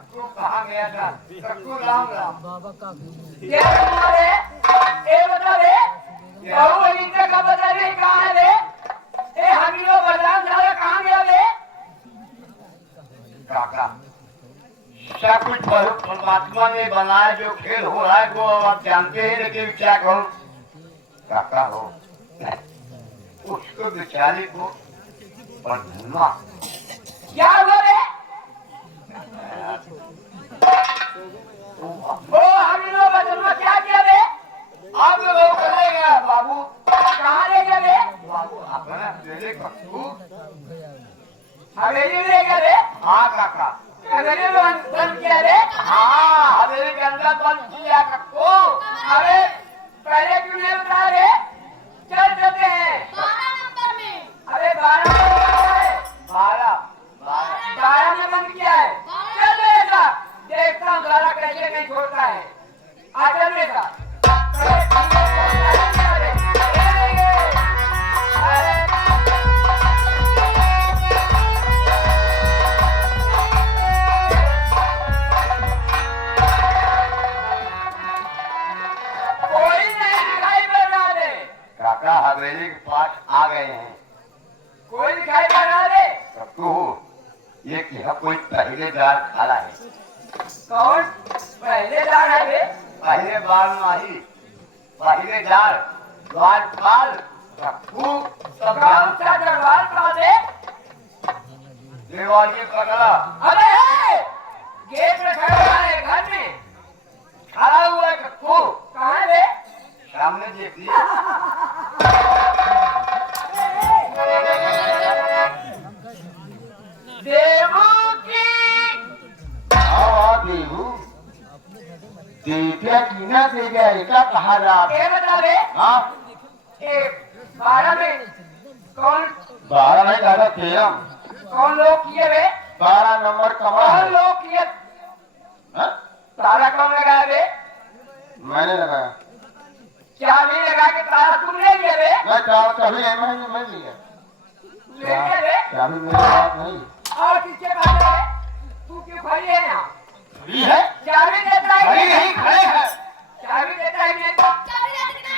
Cuckoo कहाँ गया था? कक्कू राम राम। बाबा का ये तुम्हारे ये बता रे बाबू अली का बता रे कहाँ है रे? ये हम लोग बदनाम सारा कहाँ गया रे? काका सब कुछ परमात्मा ने बनाया, जो खेल हो रहा है वो आप जानते हैं, लेकिन क्या कहो काका हो उसको बेचारे को बदलना क्या हुआ रे? वो हम लोग बदलना क्या किया रे? आप लोग करेगा बाबू कहाँ ले गया रे? बाबू अपना तेरे कक्कू हवेली ले गया रे? हाँ काका हवेली में बंद किया रे? हाँ हवेली के अंदर बंद किया कक्कू। अरे पहले क्यों नहीं बता रे? चल चलते हैं 12 नंबर में। अरे 12 में बंद किया है। चल बेटा देखता हूँ सारा कैसे नहीं छोड़ता है। आ चल बेटा काका हवेली के पास आ गए हैं। कोई दिखाई पड़ रहा है? कक्कू ये क्या कोई पहलेदार खड़ा है? कौन पहलेदार है रे? पहले बार माही पहलेदार बार पाल कक्कू कौन सा दरबार कहाँ दे? देवाली पकड़ा। अरे गेट में खड़ा है, घर में खड़ा हुआ है कक्कू। कहाँ रे? सामने देखिए। देवू की देवू देविया कीना देविया एका कहा रहा? ये बता रे। हाँ 12 में कौन? 12 में दादा 13 कौन लोग किए रे? 12 नंबर कमा कौन लोग किए? तारा कौन लगाया रे? मैंने लगाया। क्या नहीं लगा के तारा तुमने लिया रे? मैं कभी मैं लिया लेके रे? चाबी मेरे पास नहीं। और किसके पास है? तू क्यों खड़ी है यहाँ? खड़ी है? चाबी देता है? खड़ी नहीं खड़े है। चाबी देता है नहीं? चाबी लेके किधर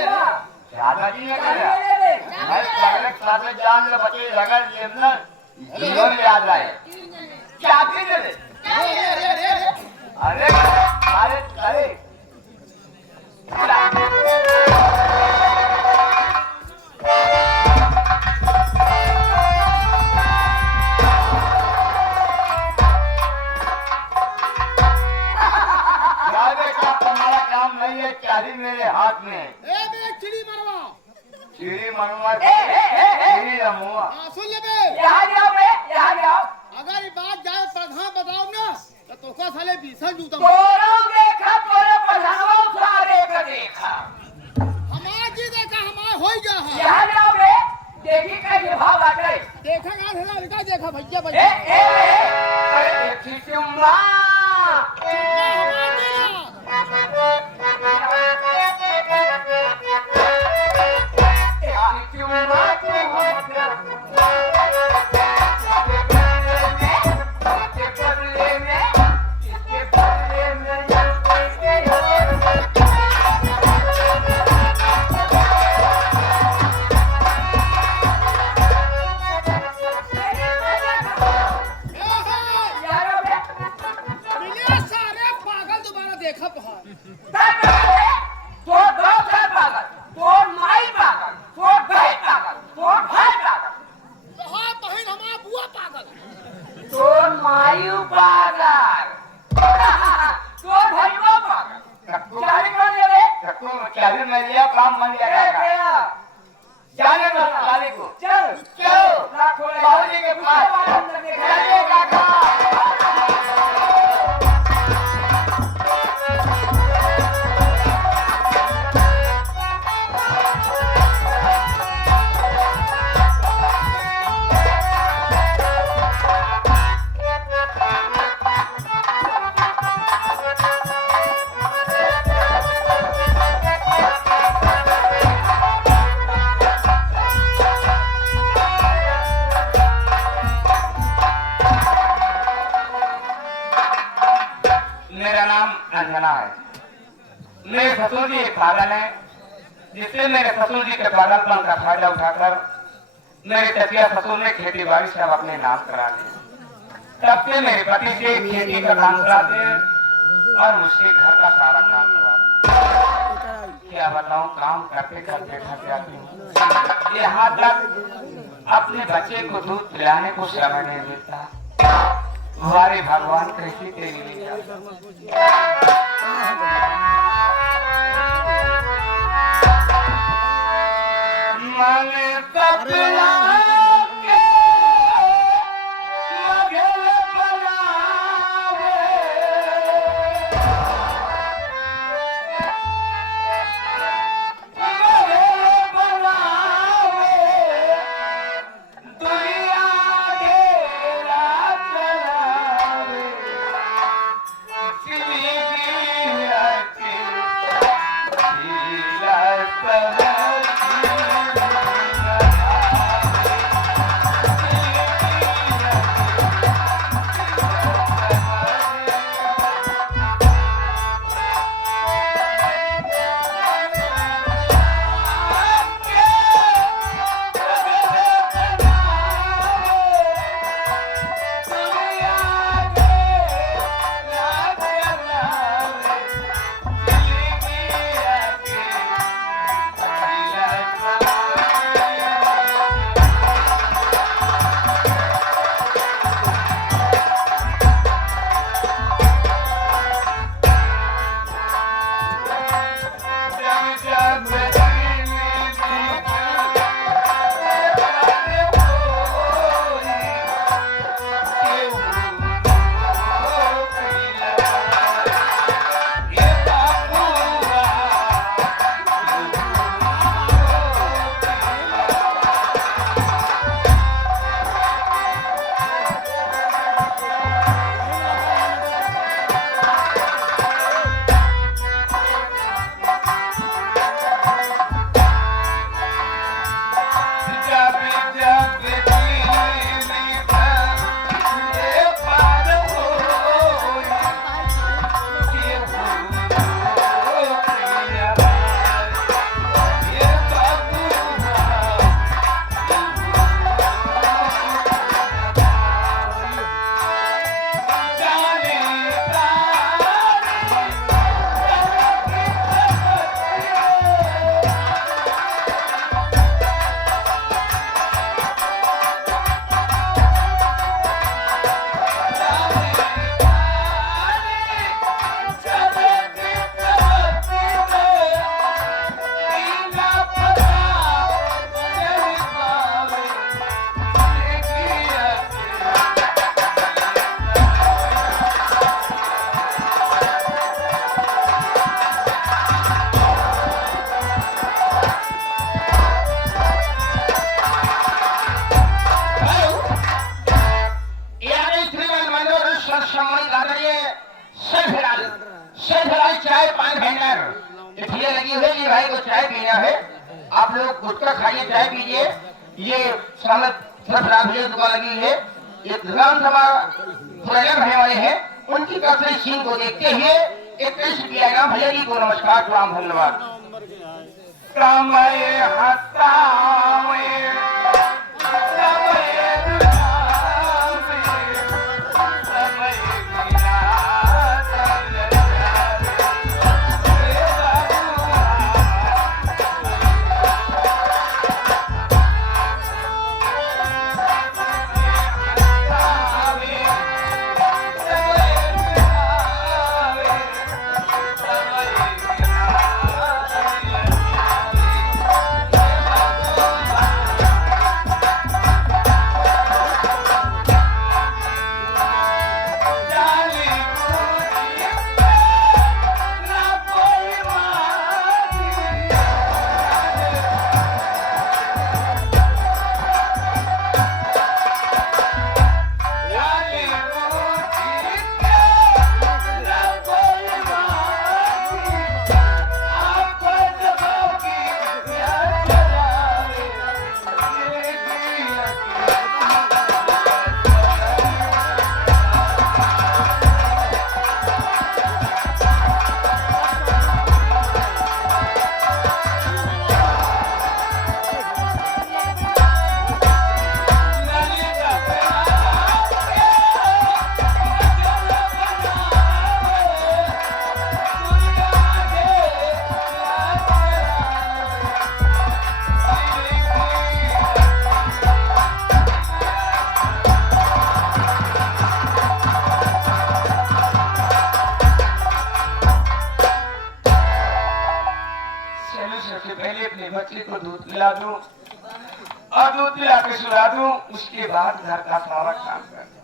गया? ज्यादा नहीं लगा मैं पहले साथ जान ले बचे लगा ये ना जीवन याद आए। चाबी दे दे। अरे अरे अरे तुम्हारा काम नहीं है, चाबी मेरे हाथ में। चिड़ी मरवा चिड़ी मनुआ चिड़ी रमुआ। सुन ले बे यहाँ जाओ बे, यहाँ जाओ। अगर ये बात जाए प्रधान बताओ ना तो तोका साले बीसन जूता तोरो देखा तोरे प्रधानों सारे का देखा हमार जी देखा हमार हो गया है। यहाँ जाओ बे देखी कैसे भाव आते देखा ना हेला बेटा देखा भैया ए भैया ए अरे देखी चुम्मा हमार सारे पागल दोबारा देखा बहन हमारा बुआ पागल तोर मायू पागल तोर भैया पागल चाबी कौन दे रे? चाबी मैं लिया, काम मन लिया। जाने दो चाबी को। चल चल बाबूजी के पास चलिए काका। समझना है। मेरे ससुर जी एक पागल है, जिससे मेरे ससुर जी के पागलपन का फायदा उठाकर मेरे चचिया ससुर ने खेती बाड़ी सब अपने नाम करा ली। तब से मेरे पति से खेती का काम कराते और मुझसे घर का सारा काम करवाते। क्या बताऊं, काम करते करते थक जाती हूँ। यहाँ तक अपने बच्चे को दूध पिलाने को समय नहीं मिलता। हमारे भगवान कैसी तेरी लीला। मन सपना के मगल बनावे, मगल बनावे, दुनिया घेरा चलावे, जिंदगी आके ढीला सदा चाय पान भेंडर इसलिए लगी हुई है। भाई को चाय पीना है, आप लोग गुटखा खाइए, चाय पीजिए। ये सामने दुकान लगी है, ये विधानसभा पुराने रहने वाले हैं, उनकी तरफ से सीन को देखते हुए एक कृष्ण किया गया। भैया जी को नमस्कार, प्रणाम, धन्यवाद। बच्ची को दूध पिला दूं और दूध पिला के सुला दूं, उसके बाद घर का सारा काम कर दूं।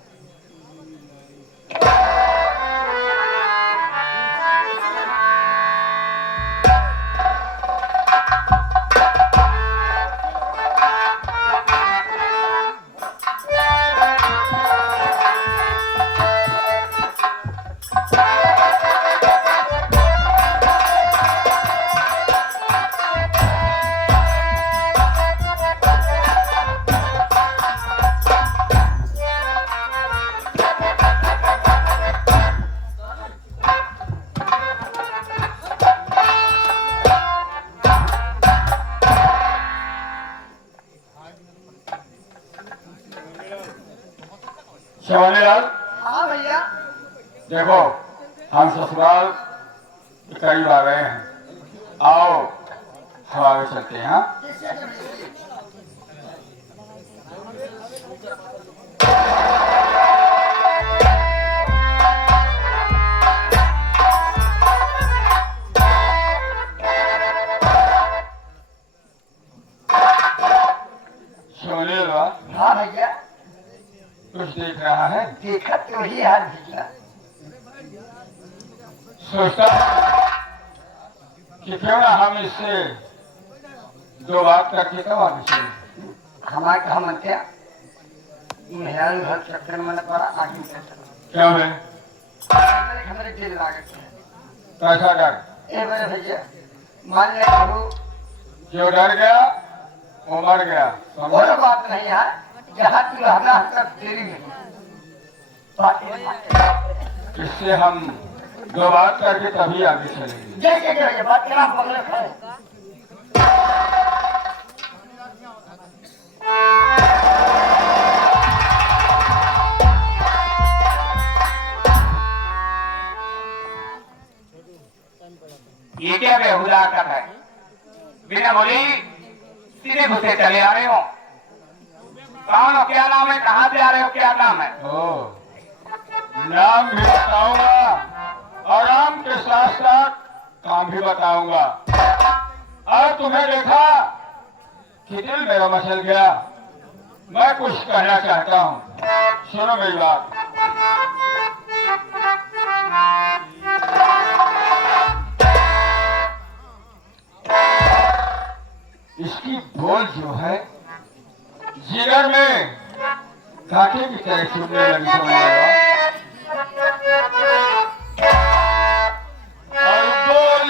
शिवानीलाल, हाँ भैया। देखो हम ससुराल करीब आ गए हैं, आओ हम आगे चलते हैं। हाँ? शिवानीलाल, हाँ भैया। कुछ देख रहा है? देखा तो ही यार भैया। सोचता कि क्यों ना हम इससे दो बात करके तब आगे चले। हमारे कहा मनते मेहरान घर चक्कर में न पड़ा आगे निकल चलो। क्यों है? हमारे दिल लागत है। कैसा डर? ए मेरे भैया, मान ले प्रभु, जो डर गया वो मर गया। वो बात नहीं है। जहाँ तू रहना है तेरी नहीं बात है। इससे हम दो बात करके तभी आगे चलेंगे। जैसे जैसे बात करना पगले खाए। ये क्या बेहुदा कर है? बिना बोली सीधे घुसे चले आ रहे हो। कौन हो? क्या नाम है? कहाँ से आ रहे हो? क्या नाम है? नाम भी बताऊंगा और नाम के साथ साथ काम भी बताऊंगा। और तुम्हें देखा कि दिल मेरा मचल गया। मैं कुछ कहना चाहता हूँ, सुनो मेरी बात। इसकी बोल जो है जिगर में कांटे की तरह चुभने लगी। और बोल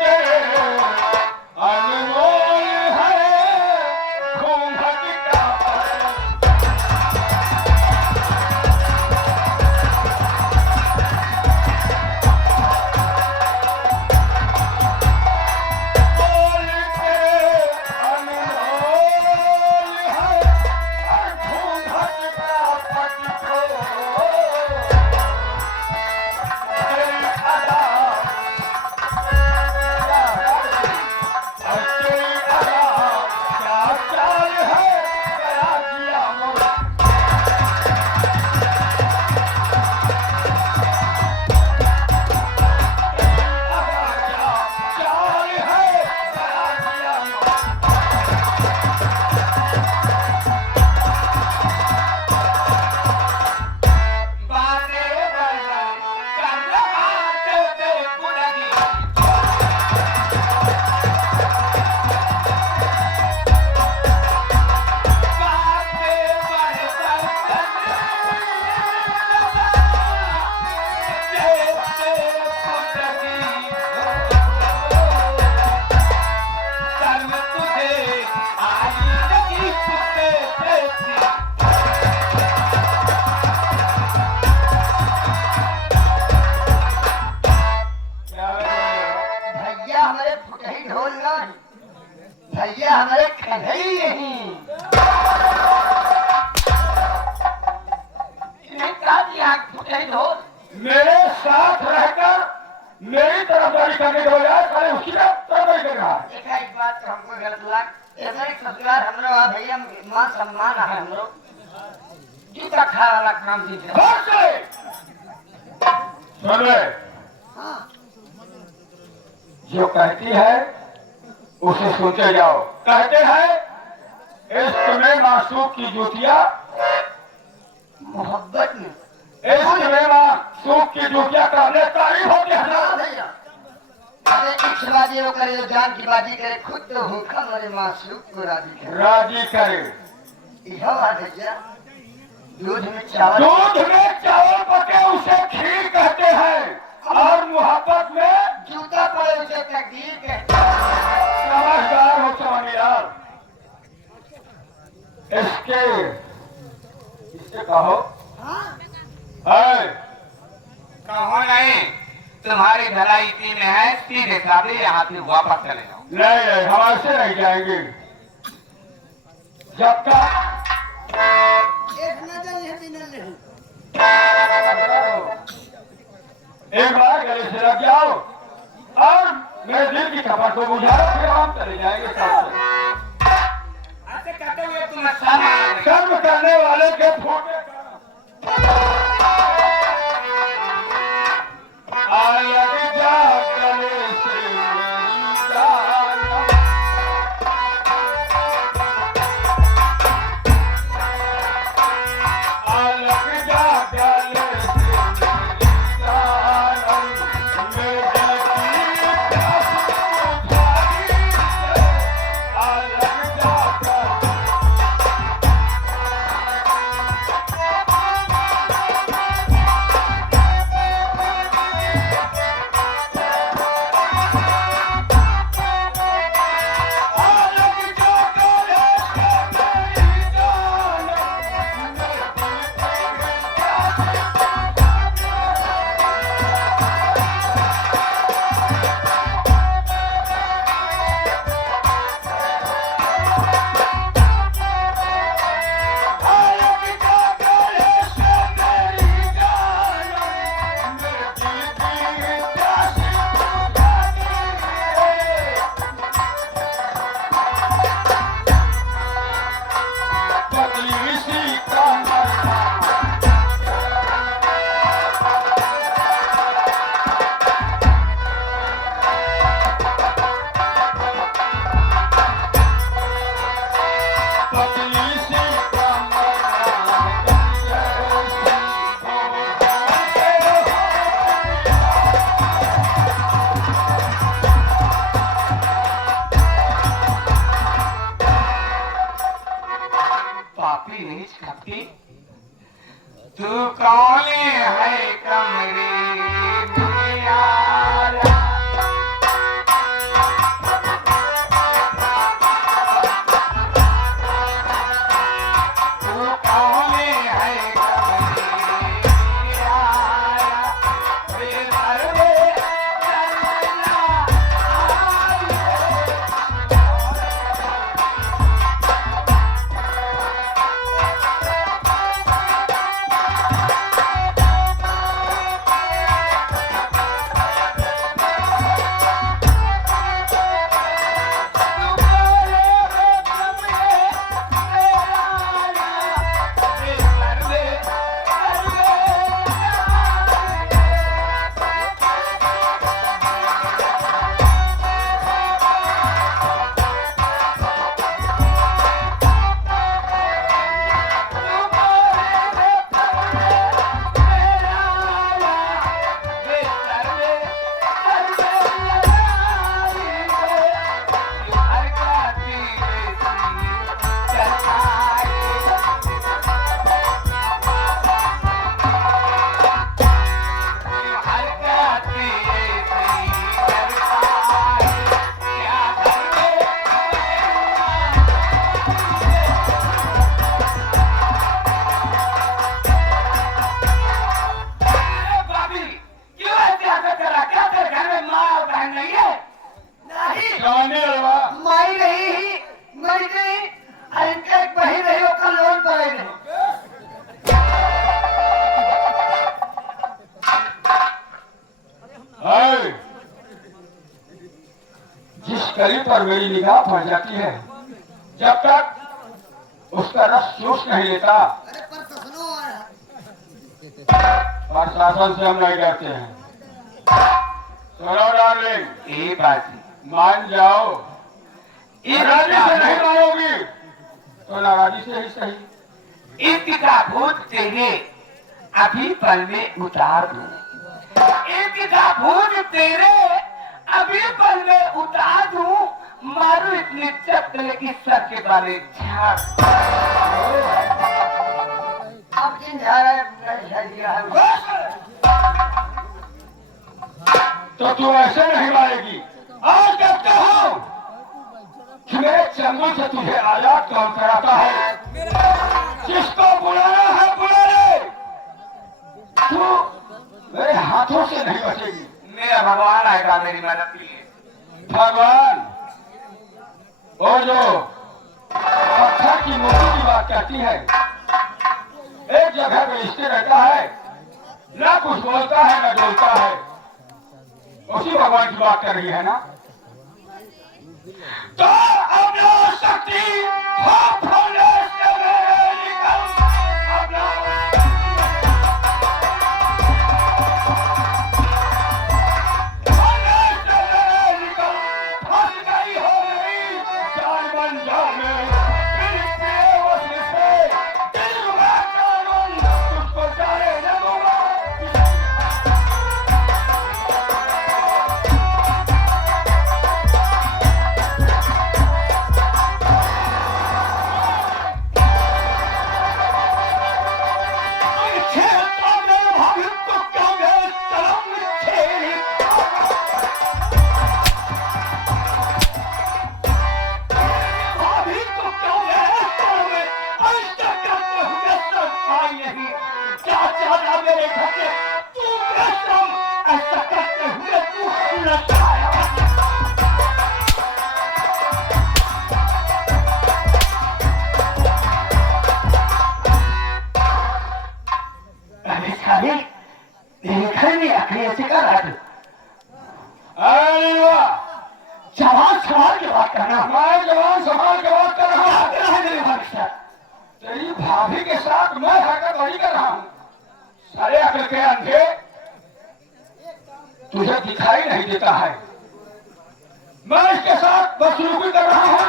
तेरे अनमोल है घूंघट का भैया हमारे खंडई नहीं इन्हें कहा दिया फुटे ढोल मेरे साथ रहकर मेरी तरफदारी करने के बजाय साले उसकी तरफदारी कर रहा है। देखा एक बात तो हमको गलत लगा इतना ससुराल हम लोग भैया मान सम्मान है हम लोग जूता खा वाला काम भी सुन ले जो कहती है उसे सुनते जाओ। कहते हैं इश्क में मासूक की जूतियां, मोहब्बत में इश्क में मासूक की जूतियां कहने तारीफ होती है ना। भैया अरे इच्छबाजी वो करे जो जान की बाजी करे, खुद तो भूखा मरे मासूक को राजी करे। राजी करे। यह बात भैया दूध में चावल, दूध में चावल पके उसे खीर कहते हैं, और मोहब्बत में जूता पड़े उसे तकदीर कहते हैं। समझदार हो चौनीलाल। इसके कहो है कहो नहीं, तुम्हारी भलाई इसी में है, सीधे साधे यहाँ से वापस चले जाओ। नहीं नहीं, हम ऐसे नहीं जाएंगे जब तक एक बार गले से लग जाओ और मेरे दिल की खबर को बुझाओ, फिर हम चले जाएंगे साथ में। ऐसे कहते हुए तुम्हें शर्म आ रही है। कर्म करने वाले के फूटे अलग जा गले से मेरी जान। अलग जा गले से मेरी जान। मेरी प्यास बुझाई से अलग जा गले। पापी नीच खपती, तू कौन है कमरे दुनिया। माई रही मरी नहीं, इनके बही रही हो कल लोन पड़े नहीं। जिस कली पर मेरी निगाह पड़ जाती है, जब तक उसका रस चूस नहीं लेता, प्रशासन से हम नहीं डरते हैं। सुनो डार्लिंग, ए बाजी मान जाओ। इस नाराजी से नहीं मानोगी तो नाराजी से ही सही। इसका भूत तेरे अभी पल में उतार दूं। इसका भूत तेरे अभी पल में उतार दूं। मारू इतनी चप्पल की सर के बाले झाड़। अब जिन झाड़ा नहीं दिया है तो तू ऐसे नहीं मारेगी। आज कहता हूं कि मेरे चंगुल से तुझे आजाद कौन कराता है। जिसको बुलाना है बुला ले। तू मेरे हाथों से नहीं बचेगी। मेरा भगवान आएगा मेरी मदद के लिए। भगवान वो जो पत्थर की मूर्ति की बात कहती है, एक जगह पे स्थिर रहता है, ना कुछ बोलता है ना डोलता है, उसी भगवान की बात कर रही है ना। तो अपना शक्ति हम खोलने से निकल अपना जवान सवाल की बात करना। मैं जवान सवाल की बात कर रहा हूँ। मेरे भाभी साहब तेरी भाभी के साथ मैं हरकत वही कर रहा हूँ। सारे अकल के अंधे तुझे दिखाई नहीं देता है। मैं इसके साथ बदसलूकी कर रहा हूँ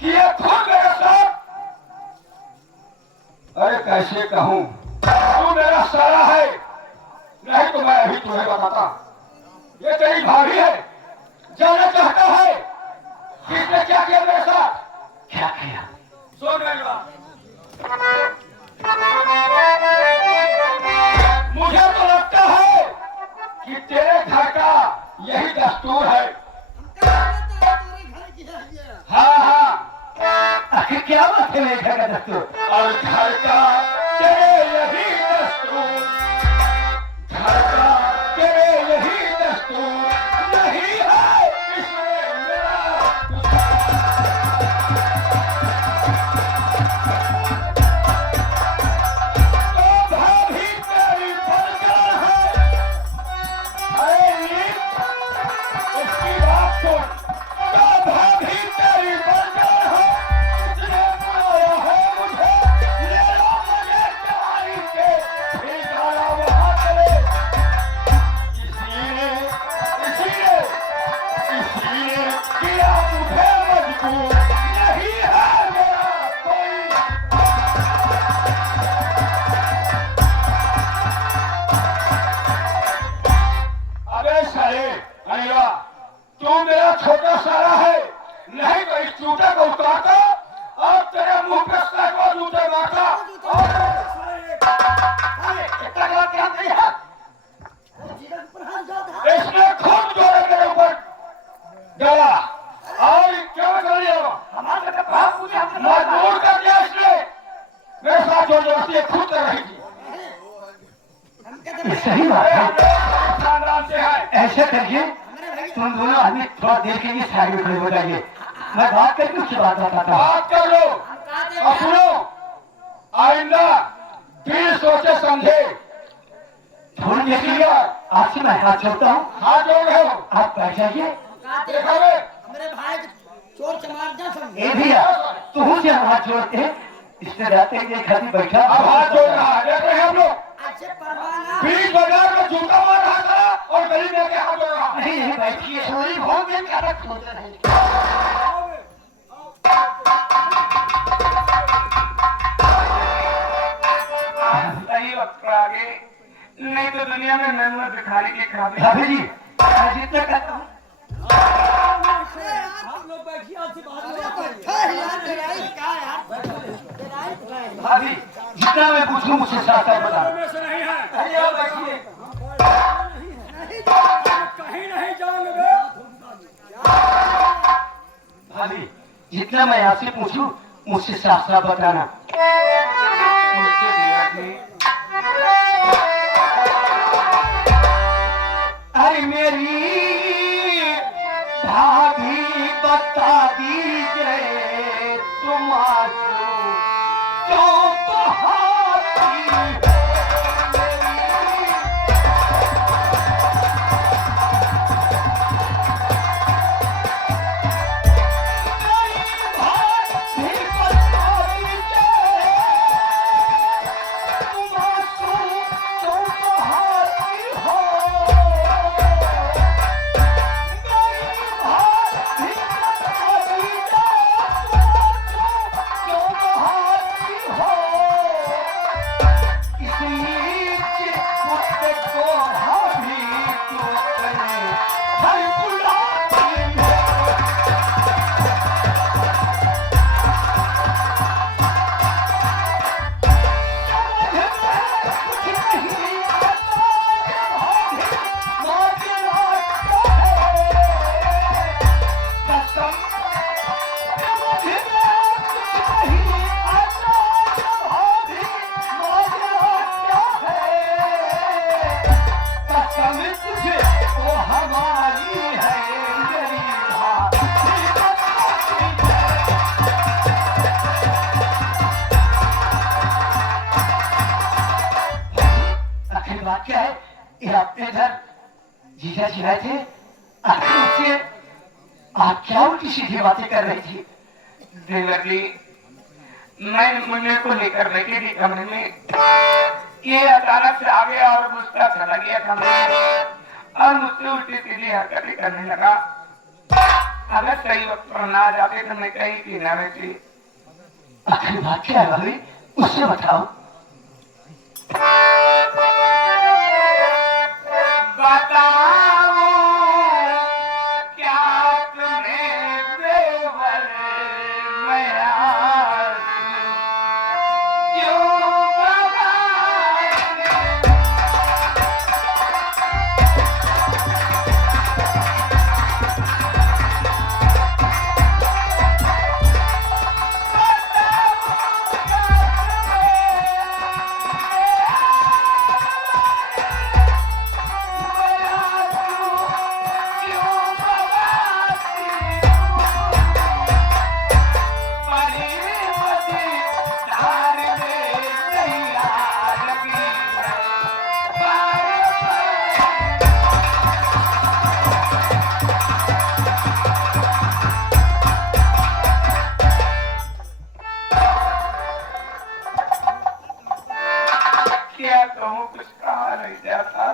कि ये खुद मेरे साथ, अरे कैसे कहूँ, तू मेरा सारा है, नहीं तो मैं अभी तुम्हें बताता। ये तेरी भाभी है, जानना चाहता है कि इसने क्या किया मेरे साथ। क्या किया? सुन मेरी बात। मुझे तो लगता है कि तेरे घर का यही दस्तूर है। हाँ हाँ, आखिर क्या बात है मेरे घर का दस्तूर? और घर का तेरे यही दस्तूर, घर का तेरे यही दस्तूर नहीं है, इसमें मेरा तो भाभी तेरी बनकर है। अरे नीत, इसकी बात सुन। तो भाभी तेरी बनकर है, इसने बुलाया है मुझे। ले लो मुझे चढ़ाई के, ठिकाना वहाँ चले। इसीने किया मुझे मजबूर, नहीं है मेरा कोई। अबे साले अनिला, तू मेरा छोटा सारा है, नहीं तो इस जूते को उतारता और तेरे मुंह पे सैकड़ों जूते मारता। इतना गलत क्या किया? इसने खुद जोड़े मेरे ऊपर डाला और क्या कर दिया, हमारे बेटे भाग मुझे हमसे मजबूर कर दिया इसने। मेरे साथ जो जबरदस्ती खुद कर रही थी। सही बात है। खानदान से है। ऐसे करिए, तुम दोनों आदमी थोड़ा देर के लिए साइड में खड़े हो जाइए, मैं बात करके उससे बात बताता हूँ। बात कर लो और सुनो, आइंदा फिर सोचे समझे। थोड़ी देर के लिए आपसे मैं हाथ छोड़ता हूँ, हाथ जोड़ रहे हो, आप बैठ जाइए। देखा बे? मेरे भाई चोर चमार जा समझे। ए भैया, तू से हाथ जोड़ते हैं, इससे जाते हैं एक खाली बैठा। अब हाथ जोड़ रहा है, देख रहे हैं हम लोग। अच्छे परवाना बीच बाजार में जूता मार रहा था और गली में क्या हाथ होगा? नहीं नहीं बैठिए चोरी बहुत दिन का तक सोच रहे हैं। सही वक्त पर आ गए, नहीं तो दुनिया में मेहनत दिखाने के काबिल। भाभी जी मैं जितना कहता हूँ आप लोग बैठिए आपसे बात भाभी जितना मैं पूछूं मुझसे साथ साथ बता। नहीं है अरे आओ बैठिए। कहीं नहीं जाओगे। भाभी जितना मैं आपसे पूछूं मुझसे साफ साफ बताना। मुझसे देवा जी, अरे मेरी भाभी बता दीजिए तुम क्यों बहाती बात क्या है? ये अपने इधर जीजा जी आए थे, आखिर उससे आप क्या उल्टी सीधी बातें कर रही थी? देवर जी, मैं मुन्ने को लेकर बैठी थी कमरे में, ये अचानक से आ गया और गुस्सा चला गया कमरे में और मुझसे उल्टी सीधी हरकतें करने लगा। अगर सही वक्त पर ना जाते तो मैं कहीं की न रहती। आखिर बात क्या है भाभी? उससे बताओ। बताओ क्या तुम्हें देवर मैं आज क्यों बगाने क्या कहूँ, कुछ कहा नहीं जाता।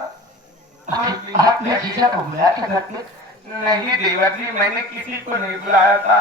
आपने जीजा को बुलाया था घर पे? नहीं देवर जी, मैंने किसी को नहीं बुलाया था।